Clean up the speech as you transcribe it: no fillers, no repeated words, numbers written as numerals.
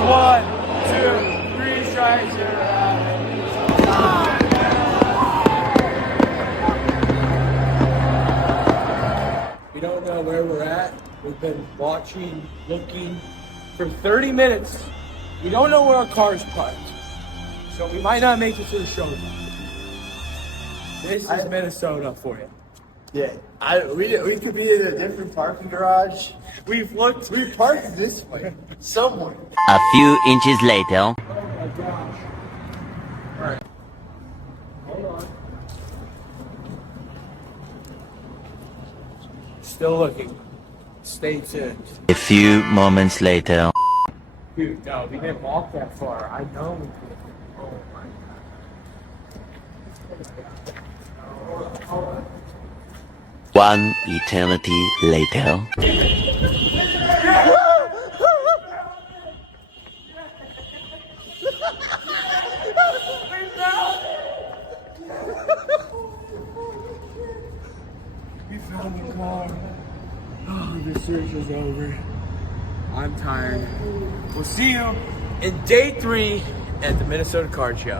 1, 2, 3 strikes, you're out. We don't know where we're at. We've been watching, looking for 30 minutes. We don't know where our car's parked. So we might not make it to the show. This is Minnesota for you. Yeah, we could be in a different parking garage. We parked this way somewhere. A few inches later. Oh my gosh. Alright. Hold on. Still looking. Stay tuned. A few moments later. Dude, no, we didn't walk that far. I know we did. Oh my god. One eternity later. We found the car. Oh, the search is over. I'm tired. We'll see you in day 3 at the Minnesota Car Show.